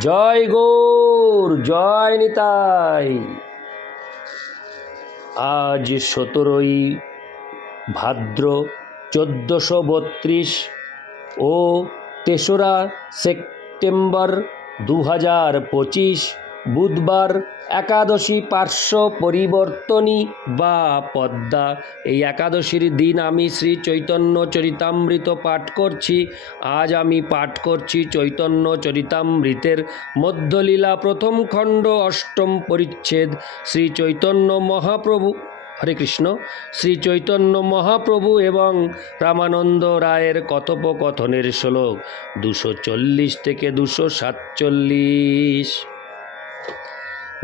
জয় গৌর, জয় নিতাই। আজ সতেরোই ভাদ্র চোদ্দশো বত্রিশ ও তেসরা সেপ্টেম্বর দু হাজার পঁচিশ বুধবার একাদশী পার্শ্ব পরিবর্তনী বা পদ্মা। এই একাদশীর দিন আমি শ্রী চৈতন্য চরিতামৃত পাঠ করছি। আজ আমি পাঠ করছি চৈতন্য চরিতামৃতের মধ্যলীলা। প্রথম খণ্ড, অষ্টম পরিচ্ছেদ, শ্রী চৈতন্য মহাপ্রভু। হরে কৃষ্ণ। শ্রী চৈতন্য মহাপ্রভু এবং রামানন্দ রায়ের কথোপকথনের শ্লোক। দুশো চল্লিশ থেকে দুশো সাতচল্লিশ।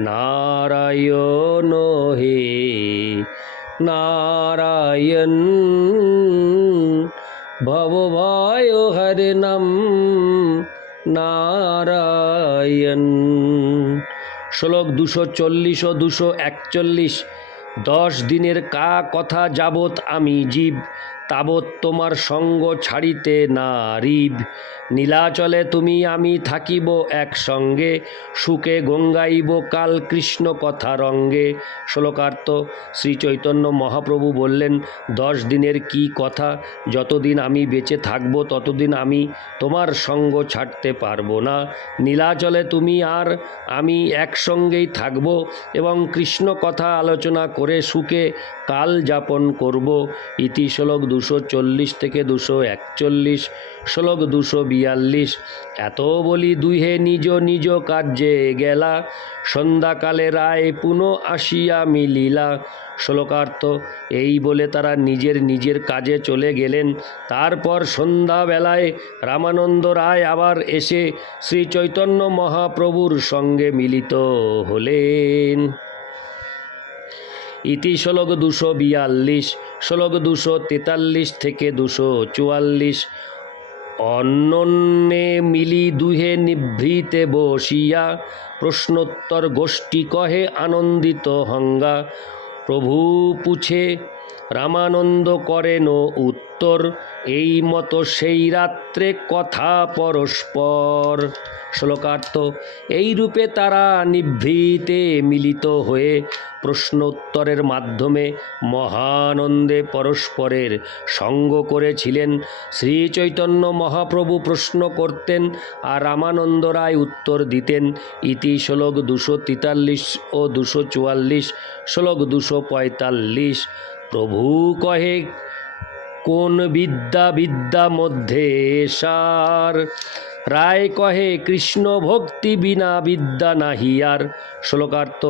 নারায়ণ হে নারায়ণ ভবভয় হরে নাম নারায়ণ। শ্লোক দুশো চল্লিশ ও দুশো একচল্লিশ, দশ দিনের কা কথা যাবৎ আমি জীব তাবৎ তোমার সঙ্গ ছাড়িতে না রিব। নীলাচলে তুমি আমি থাকিব একসঙ্গে, সুখে গঙ্গাইব কাল কৃষ্ণ কথা রঙ্গে। শ্লোকার্থ শ্রী চৈতন্য মহাপ্রভু বললেন, দশ দিনের কি কথা? যতদিন আমি বেঁচে থাকব, ততদিন আমি তোমার সঙ্গ ছাড়তে পারব না। নীলাচলে তুমি আর আমি একসঙ্গেই থাকব এবং কৃষ্ণ কথা আলোচনা করে সুখে কাল যাপন করব। ইতি শ্লোক দুশো চল্লিশ থেকে দুশো একচল্লিশ, শ্লোক দুশো বিয়াল্লিশ। এত বলি দুহে নিজ নিজ কার্যে গেলা, সন্ধ্যাকালে রায় পুনঃ আসিয়া মিলিলা। শ্লোকার্থ, এই বলে তারা নিজের নিজের কাজে চলে গেলেন। তারপর সন্ধ্যাবেলায় রামানন্দ রায় আবার এসে শ্রী চৈতন্য মহাপ্রভুর সঙ্গে মিলিত হলেন। ইতি শ্লোক দুশো বিয়াল্লিশ। শ্লোক দুশো তেতাল্লিশ থেকে দুশো চুয়াল্লিশ। অন্যন্যে মিলি দুহে নিভৃতে বসিয়া, প্রশ্নোত্তর গোষ্ঠী কহে আনন্দিত হঙ্গা। প্রভু পুছে, রামানন্দ করেন উত্তর। এই মতো সেই রাত্রে কথা পরস্পর। শ্লোকার্থ, এই রূপে তারা নিভৃতে মিলিত হয়ে প্রশ্নোত্তরের মাধ্যমে মহানন্দে পরস্পরের সঙ্গ করেছিলেন। শ্রী চৈতন্য মহাপ্রভু প্রশ্ন করতেন আর রামানন্দ রায় উত্তর দিতেন। ইতি শ্লোক দুশো তেতাল্লিশ ও দুশো চুয়াল্লিশ, শ্লোক দুশো পঁয়তাল্লিশ। প্রভু কহে, কোন বিদ্যা বিদ্যা মধ্যে সার? রায় কহে, কৃষ্ণ ভক্তি বিনা বিদ্যা নাহিয়ার শ্লোকার্থ,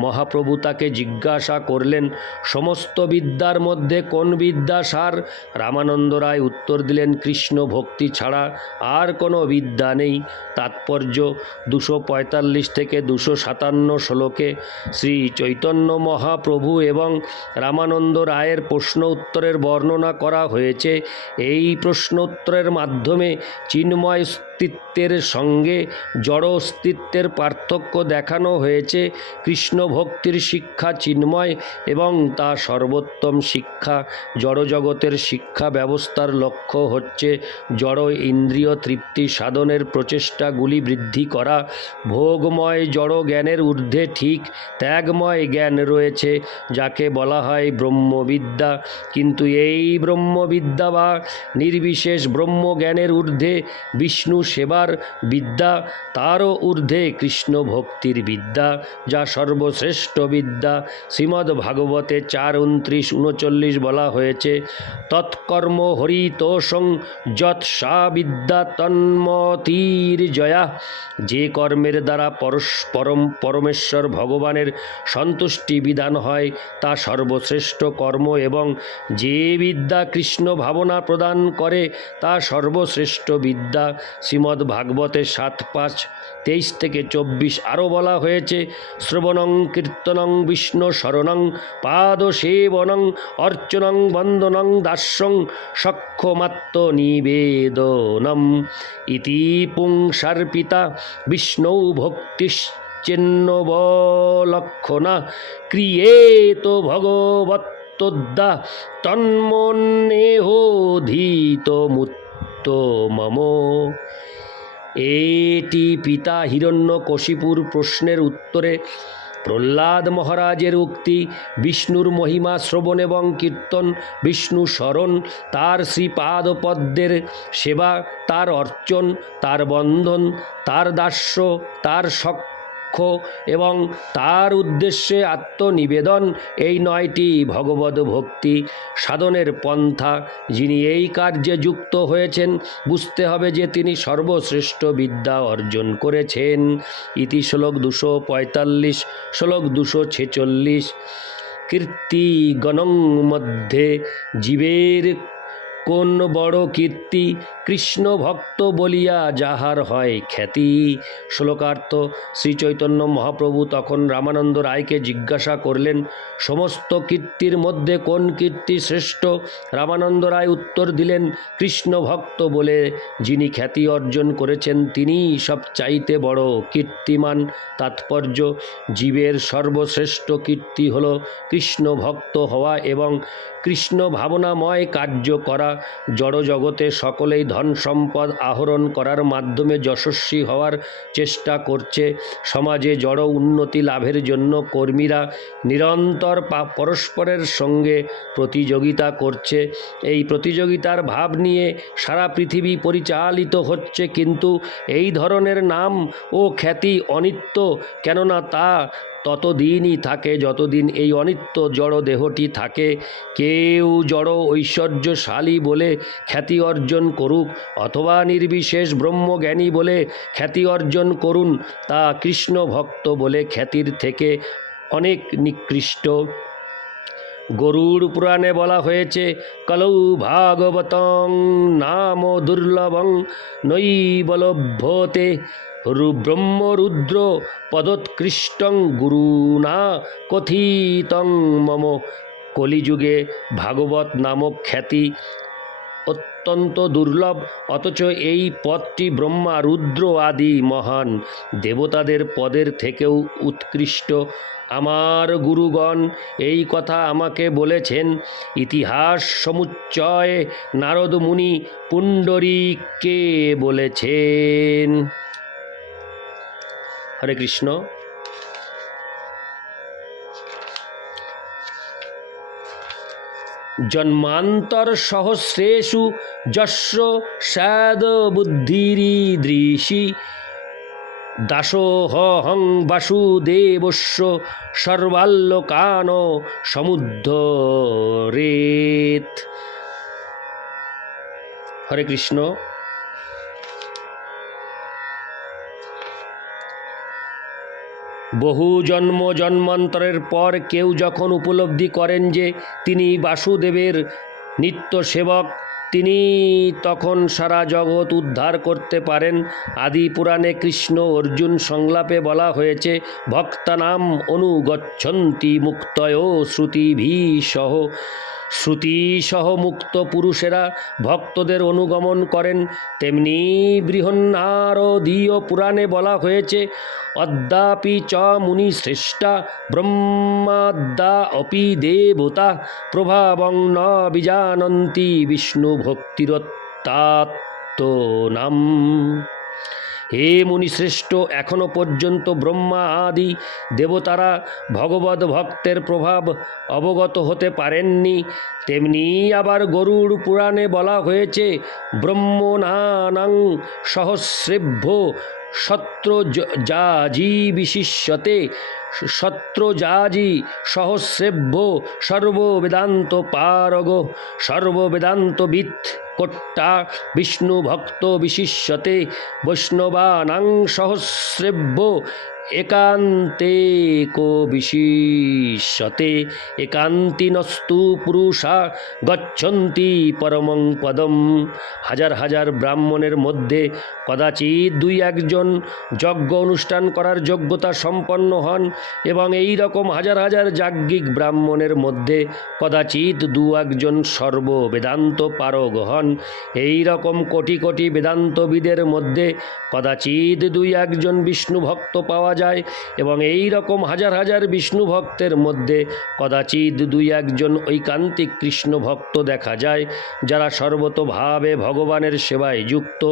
মহাপ্রভু তাকে জিজ্ঞাসা করলেন, সমস্ত বিদ্যার মধ্যে কোন বিদ্যা সার? রামানন্দ রায় উত্তর দিলেন, কৃষ্ণ ভক্তি ছাড়া আর কোনো বিদ্যা নেই। তাৎপর্য, দুশো পঁয়তাল্লিশ থেকে দুশো সাতান্ন শ্লোকে শ্রী চৈতন্য মহাপ্রভু এবং রামানন্দ রায়ের প্রশ্ন উত্তরের বর্ণনা করা হয়েছে। এই প্রশ্ন উত্তরের মাধ্যমে চিন্ময় অস্তিত্বের সঙ্গে জড় অস্তিত্বের পার্থক্য দেখানো হয়েছে। কৃষ্ণ ভক্তির শিক্ষা চিন্ময় এবং তা সর্বোত্তম শিক্ষা। জড়জগতের শিক্ষা ব্যবস্থার লক্ষ্য হচ্ছে জড় ইন্দ্রিয় তৃপ্তি সাধনের প্রচেষ্টাগুলি বৃদ্ধি করা। ভোগময় জড় জ্ঞানের ঊর্ধ্বে ঠিক ত্যাগময় জ্ঞান রয়েছে, যাকে বলা হয় ব্রহ্মবিদ্যা। কিন্তু এই ব্রহ্মবিদ্যা বা নির্বিশেষ ব্রহ্মজ্ঞানের ঊর্ধ্বে বিষ্ণু সেবার বিদ্যা, তারও ঊর্ধ্বে কৃষ্ণ ভক্তির বিদ্যা, যা সর্বশ্রেষ্ঠ বিদ্যা। শ্রীমদ্ ভাগবতে চার উনত্রিশ উনচল্লিশ বলা হয়েছে, তৎকর্ম হরিতোষং যৎ সা বিদ্যা তন্মতির জয়া যে কর্মের দ্বারা পরম, পরমেশ্বর ভগবানের সন্তুষ্টি বিধান হয়, তা সর্বশ্রেষ্ঠ কর্ম এবং যে বিদ্যা কৃষ্ণ ভাবনা প্রদান করে, তা সর্বশ্রেষ্ঠ বিদ্যা। শ্রীমদ্ ভাগবতে সাত পাঁচ তেইশ থেকে চব্বিশ আরও বলা হয়েছে, শ্রবণং, কীর্তনং, বিষ্ণু শরণং, পাদ সেবনং, অর্চনং, বন্দনং, দাস্যং সক্ষমাত্ম নিবেদনম। ইতি পুংসার্পিতা বিষ্ণু ভক্তিশ্চিন্নবলক্ষণা ক্রিয়েত ভগবত্তদ্দা তন্মন্যেহোধীত মুত্ত মম। এটি পিতা হিরণ্যকশিপুর প্রশ্নের উত্তরে। প্রহ্লাদ মহারাজের উক্তি, বিষ্ণুর মহিমা শ্রবণ এবং কীর্তন, বিষ্ণু স্মরণ তার শ্রীপাদপদ্মের সেবা, তার অর্চন, তার বন্ধন, তার দাস্য, তার সক্ষ এবং তার উদ্দেশ্যে আত্মনিবেদন এই নয়টি ভগবত ভক্তি সাধনের পন্থা। যিনি এই কার্যে যুক্ত হয়েছেন, বুঝতে হবে যে তিনি সর্বশ্রেষ্ঠ বিদ্যা অর্জন করেছেন। ইতি শ্লোক দুশো পঁয়তাল্লিশ, শ্লোক দুশো ছেচল্লিশ। কীর্তিগণং মধ্যে, জীবের কোন বড় কীর্তি কৃষ্ণ ভক্ত বলিয়া যাহার হয় খ্যাতি। শ্লোকার্থ শ্রী চৈতন্য মহাপ্রভু তখন রামানন্দ রায়কে জিজ্ঞাসা করলেন, সমস্ত কীর্তির মধ্যে কোন কীর্তি শ্রেষ্ঠ? রামানন্দ রায় উত্তর দিলেন, কৃষ্ণ ভক্ত বলে যিনি খ্যাতি অর্জন করেছেন তিনিই সব চাইতে বড় কীর্তিমান। তাৎপর্য, জীবের সর্বশ্রেষ্ঠ কীর্তি হল কৃষ্ণ ভক্ত হওয়া এবং কৃষ্ণ ভাবনাময় কার্য করা। জড়জগতে সকলেই ধন সম্পদ আহরণ করার মাধ্যমে যশস্বী হওয়ার চেষ্টা করছে সমাজে জড় উন্নতি লাভের জন্য কর্মীরা। নিরন্তর পরস্পরের সঙ্গে প্রতিযোগিতা করছে। এই প্রতিযোগিতার ভাব নিয়ে সারা পৃথিবী পরিচালিত হচ্ছে, কিন্তু এই ধরনের নাম ও খ্যাতি অনিত্য, কেননা তা ততদিনই থাকে, যতদিন এই অনিত্য জড় দেহটি থাকে। কেউ জড় ঐশ্বর্যশালী বলে খ্যাতি অর্জন করুক, অথবা নির্বিশেষ ব্রহ্মজ্ঞানী বলে খ্যাতি অর্জন করুন, তা কৃষ্ণ ভক্ত বলে খ্যাতির থেকে অনেক নিকৃষ্ট। গরুড় পুরাণে বলা হয়েছে, কলৌ ভাগবতং নাম দুর্লভং নৈবলভ্যতে রু ব্রহ্মরুদ্র পদোৎকৃষ্টং গুরুনা কথিতং মম কলিযুগে ভাগবত নামক খ্যাতি অত্যন্ত দুর্লভ অথচ এই পদটি ব্রহ্মা, রুদ্র আদি মহান। দেবতাদের পদের থেকেও উৎকৃষ্ট। আমার গুরুগণ, এই কথা আমাকে বলেছেন, ইতিহাস সমুচ্চয়, নারদ মুনি পুণ্ডরীককে বলেছেন। হরে কৃষ্ণ। জন্মান্তর সহস্রেষু যস্য স্যাদ বুদ্ধিরিদৃশি দাসোহং বাসুদেবস্য সর্বাল্লোকান সমুদ্ধরেত হরে কৃষ্ণ। বহু জন্ম জন্মান্তরের পর কেউ যখন উপলব্ধি করেন যে তিনি বাসুদেবের নিত্য সেবক, তিনি তখন সারা জগৎ উদ্ধার করতে পারেন। আদি পুরাণে কৃষ্ণ অর্জুন সংলাপে বলা হয়েছে, ভক্তানাম অনুগচ্ছন্তি মুক্তয় শ্রুতিভিসহ শ্রুতিসহ মুক্ত পুরুষেরা ভক্তদের অনুগমন করেন। তেমনি বৃহন্নারদীয় পুরাণে বলা হয়েছে, অদ্যাপি চ মুনি শ্রেষ্ঠা, ব্রহ্মাদ্যা অপি দেবতা, প্রভাবং ন বিজানন্তি বিষ্ণু ভক্তিরত্তাত্ম নাম হে মুনিশ্রেষ্ঠ এখনও পর্যন্ত ব্রহ্মা আদি দেবতারা ভগবত ভক্তের প্রভাব অবগত হতে পারেননি। তেমনি আবার গরুড় পুরাণে বলা হয়েছে, ব্রহ্মণানাং সহস্রেভ্য সত্র যাজি বিশিষ্যতে সত্রজাজি সহস্রেভ্য সর্ববেদান্ত পারগ সর্ববেদান্তবিদ কোট্টা বিষ্ণু ভক্ত বিশিষ্যতে বৈষ্ণবানাং সহস্রেভ্য একান্তে কো বিশিষ্যতে একান্তিনস্তু পুরুষা গচ্ছন্তি পরমং পদম। হাজার হাজার ব্রাহ্মণের মধ্যে কদাচিৎ দুই একজন যজ্ঞ অনুষ্ঠান করার যোগ্যতা সম্পন্ন হন এবং এই রকম হাজার হাজার যাজ্ঞিক ব্রাহ্মণের মধ্যে কদাচিৎ দু একজন সর্ব বেদান্ত পারগ হন। এই রকম কোটি কোটি বেদান্তবিদের মধ্যে কদাচিৎ দুই একজন বিষ্ণু ভক্ত পাওয়া যায় এবং এই রকম হাজার হাজার বিষ্ণু ভক্তের মধ্যে কদাচিৎ দুই একজন ঐকান্তিক কৃষ্ণ ভক্ত দেখা যায়, যারা সর্বতভাবে ভগবানের সেবায় যুক্ত।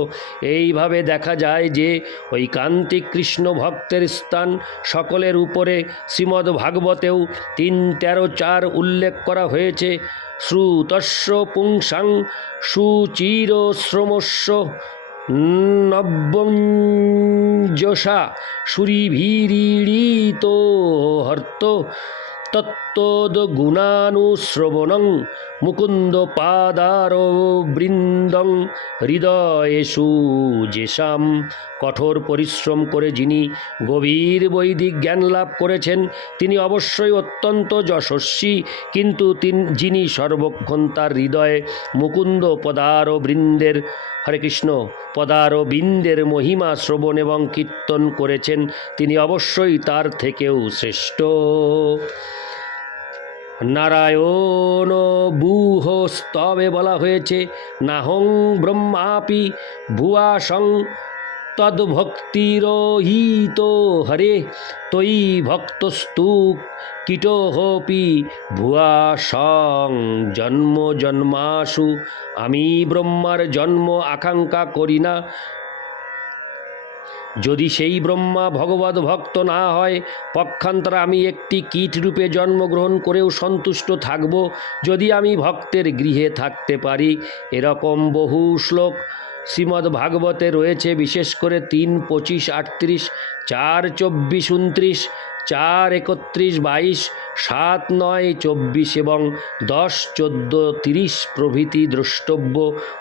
এইভাবে দেখা যায় যে ঐকান্তিক কৃষ্ণ ভক্তের স্থান সকলের উপরে শ্রীমদ্ ভাগবতেও তিন তেরো চার উল্লেখ করা হয়েছে। শ্রুতস্য পুংসাং সুচির শ্রমস্য নব্যঞ্জসা সুরিভীড়িত হর্ত তত্তদ্গুণানুশ্রবণং মুকুন্দ পাদার বৃন্দং হৃদয়েষু যেসাম কঠোর পরিশ্রম করে যিনি গভীর বৈদিক জ্ঞান লাভ করেছেন, তিনি অবশ্যই অত্যন্ত যশস্বী। কিন্তু যিনি সর্বক্ষণ তার হৃদয়ে মুকুন্দ পদার বৃন্দের, হরে কৃষ্ণ, পদার বৃন্দের মহিমা শ্রবণ এবং কীর্তন করেছেন, তিনি অবশ্যই তার থেকেও শ্রেষ্ঠ। নারায়ণ বুহ স্তবে বলা হয়েছে, নাহং ব্রহ্মাপি ভুয়াসং তদ্ভক্তিরহিত হরে, তৈ ভক্তস্তু কীটোহপি ভুয়াসং জন্ম জন্মাসু, আমি ব্রহ্মার জন্ম আকাঙ্ক্ষা করি না যদি সেই ব্রহ্মা ভগবত ভক্ত না হয়, পক্ষান্তরে আমি একটি কীট রূপে জন্মগ্রহণ করেও সন্তুষ্ট থাকব, যদি আমি ভক্তের গৃহে থাকতে পারি। এরকম বহু শ্লোক শ্রীমদ্ ভাগবতে রয়েছে, বিশেষ করে তিন, পঁচিশ, আটত্রিশ, চার, চব্বিশ উনত্রিশ চার একত্রিশ বাইশ, সাত নয় চব্বিশ এবং দশ চোদ্দ তিরিশ প্রভৃতি দ্রষ্টব্য।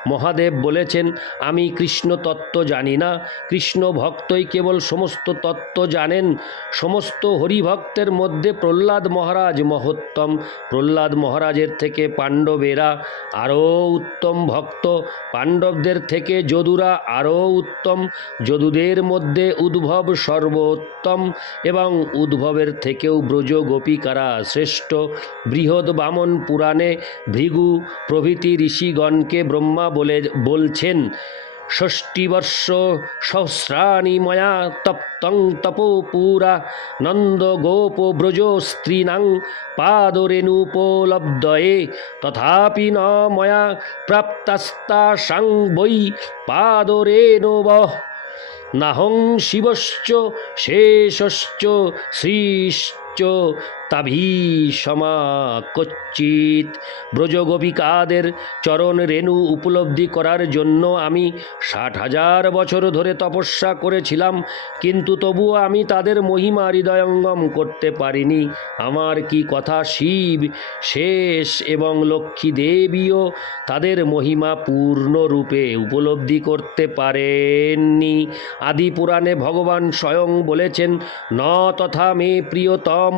মহাদেব বলেছেন, আমি কৃষ্ণ তত্ত্ব জানি না। কৃষ্ণ ভক্তই কেবল সমস্ত তত্ত্ব জানেন। সমস্ত হরিভক্তের মধ্যে প্রহ্লাদ মহারাজ মহত্তম। প্রহ্লাদ মহারাজের থেকে পাণ্ডবেরা আরও উত্তম ভক্ত। পাণ্ডবদের থেকে যদুরা আরও উত্তম। যদুদের মধ্যে উদ্ভব সর্বোত্তম এবং উদ্ভবের থেকেও ব্রজ গোপিকারা শ্রেষ্ঠ বৃহৎ বামন পুরাণে ভৃগু প্রভৃতি ঋষিগণকে ব্রহ্মা বলে, বলছেন ষষ্টিবর্ষ সহস্রাণি ময়া তপ্তং তপোপুরা নন্দ গোপ ব্রজ স্ত্রীণাং পাদরেণুপলব্ধয়ে। তথাপি ন ময়া প্রাপ্তাস্তাসাং বৈ পাদরেণব। নাহং শিবশ্চ শেষশ্চ শ্রীশ্চ তাভীসমা কচ্চিত ব্রজগোপিকাদের চরণ রেণু উপলব্ধি করার জন্য আমি ষাট হাজার বছর ধরে তপস্যা করেছিলাম, কিন্তু তবুও আমি তাদের মহিমা হৃদয়ঙ্গম করতে পারিনি। আমার কি কথা শিব, শেষ এবং লক্ষ্মী দেবীও তাদের মহিমা পূর্ণরূপে উপলব্ধি করতে পারেননি। আদি পুরাণে ভগবান স্বয়ং বলেছেন, ন তথা মে প্রিয়তম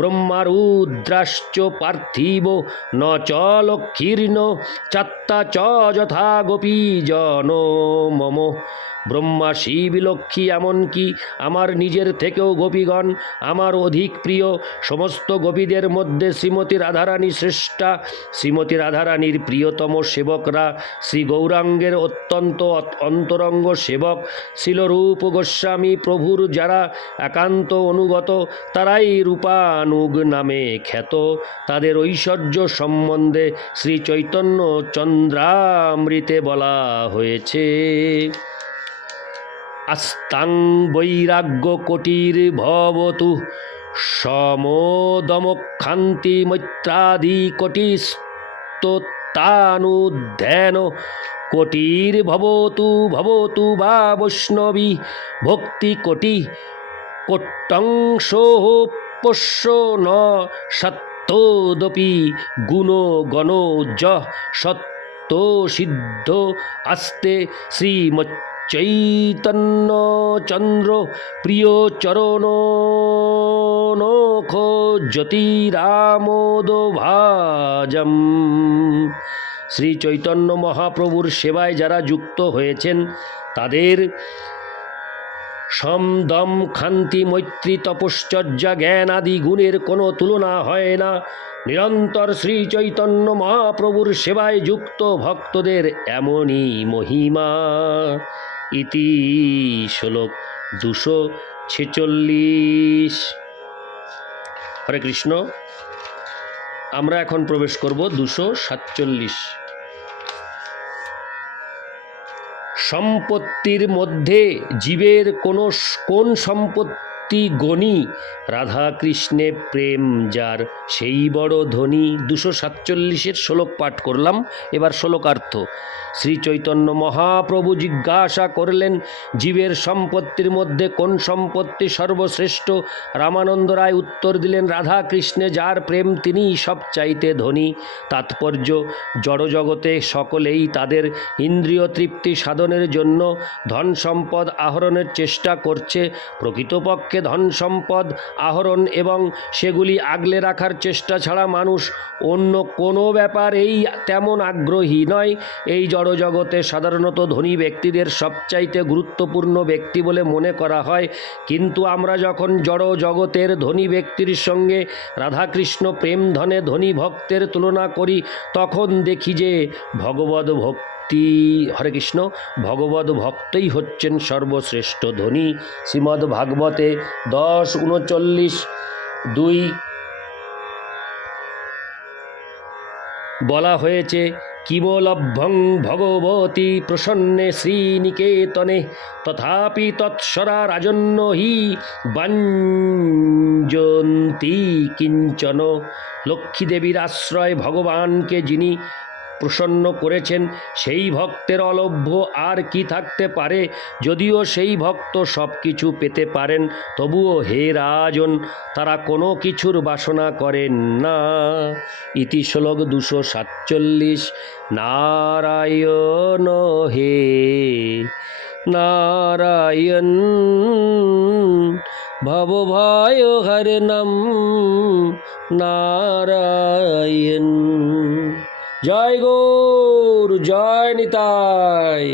ব্রহ্মারুদ্রাশ্চ পার্থিব ন চ লক্ষীর্ণ চাত্তা চ যথা গোপী জন মম। ব্রহ্মা শিব এমনকি আমার নিজের থেকেও গোপীগণ, আমার অধিক প্রিয় সমস্ত গোপীদের মধ্যে শ্রীমতী রাধারানী শ্রেষ্ঠা, শ্রীমতী রাধারানীর প্রিয়তম সেবকরা, শ্রী গৌরাঙ্গের অত্যন্ত অত- অন্তরঙ্গ সেবক শিলরূপ গোস্বামী প্রভুর যারা একান্ত অনুগত, তারাই রূপানুগ নামে খ্যাত। তাদের ঐশ্বর্য সম্বন্ধে শ্রী চৈতন্য চন্দ্রামৃতে বলা হয়েছে। আস্তাং বৈরাগ্য কোটির ভবতু। সমদমক্ষান্তি মৈত্রাদি কোটিস্তোত্তানুধ্যান কোটির ভবতু ভবতু বা বৈষ্ণবী। ভক্তি কোটি। কোট্টংশ পোষ্য ন সত্তদপি গুণ গণ য সত্য সিদ্ধ। আস্তে শ্রীমচ্চ চৈতন্য চন্দ্র, প্রিয় চরণ নখ জ্যোতিরামোদ ভাজম শ্রী চৈতন্য মহাপ্রভুর সেবায় যারা যুক্ত হয়েছেন, তাদের সমদম খান্তি মৈত্রী তপশ্চর্যা জ্ঞান আদি গুণের কোনো তুলনা হয় না। নিরন্তর শ্রী চৈতন্য মহাপ্রভুর সেবায় যুক্ত ভক্তদের এমনই মহিমা। ইতি শ্লোক দুশো ছেচল্লিশ। হরে কৃষ্ণ, আমরা এখন প্রবেশ করব দুশো সাতচল্লিশ। সম্পত্তির মধ্যে জীবের কোনো কোন সম্পত্তি গণি? রাধা কৃষ্ণে প্রেম যার, সেই বড় ধনী। দুশো সাতচল্লিশের শ্লোক পাঠ করলাম, এবার শ্লোকার্থ। শ্রী চৈতন্য মহাপ্রভু জিজ্ঞাসা করলেন, জীবের সম্পত্তির মধ্যে কোন সম্পত্তি সর্বশ্রেষ্ঠ? রামানন্দ রায় উত্তর দিলেন রাধা কৃষ্ণে যার প্রেম তিনিই সব চাইতে ধনী। তাৎপর্য, জড়জগতে সকলেই তাদের ইন্দ্রিয় তৃপ্তি সাধনের জন্য ধন সম্পদ আহরণের চেষ্টা করছে। প্রকৃতপক্ষে ধন সম্পদ আহরণ এবং সেগুলি আগলে রাখার চেষ্টা ছাড়া মানুষ অন্য কোনো ব্যাপারেই তেমন আগ্রহী নয়। এই জড়জগতে সাধারণত ধনী ব্যক্তিদের সবচাইতে গুরুত্বপূর্ণ ব্যক্তি বলে মনে করা হয়। কিন্তু আমরা যখন জড় জগতের ধনী ব্যক্তির সঙ্গে রাধাকৃষ্ণ প্রেম ধনে ধনী ভক্তের তুলনা করি, তখন দেখি যে ভগবত ভক্তি, হরে কৃষ্ণ, ভগবত ভক্তই হচ্ছেন সর্বশ্রেষ্ঠ ধনী। শ্রীমদ্ ভাগবতে দশ উনচল্লিশ দুই বলা হয়েছে কিমলভ্যং ভগবতী প্রসন্নে শ্রীনিকেতনে তথাপি তৎসরা রাজন্য হি বঞ্জন্তী কিঞ্চন। লক্ষ্মীদেবীর আশ্রয় ভগবানকে যিনি প্রসন্ন করেছেন, সেই ভক্তের অলভ্য আর কি থাকতে পারে? যদিও সেই ভক্ত সব কিছু পেতে পারেন, তবুও হে রাজন, তারা কোনো কিছুর বাসনা করেন না। ইতি দুশো সাতচল্লিশ, নারায়ণ হে, নারায়ণ, ভব ভায় হরে নাম, নারায়ণ। জয় গৌর জয় নিতাই।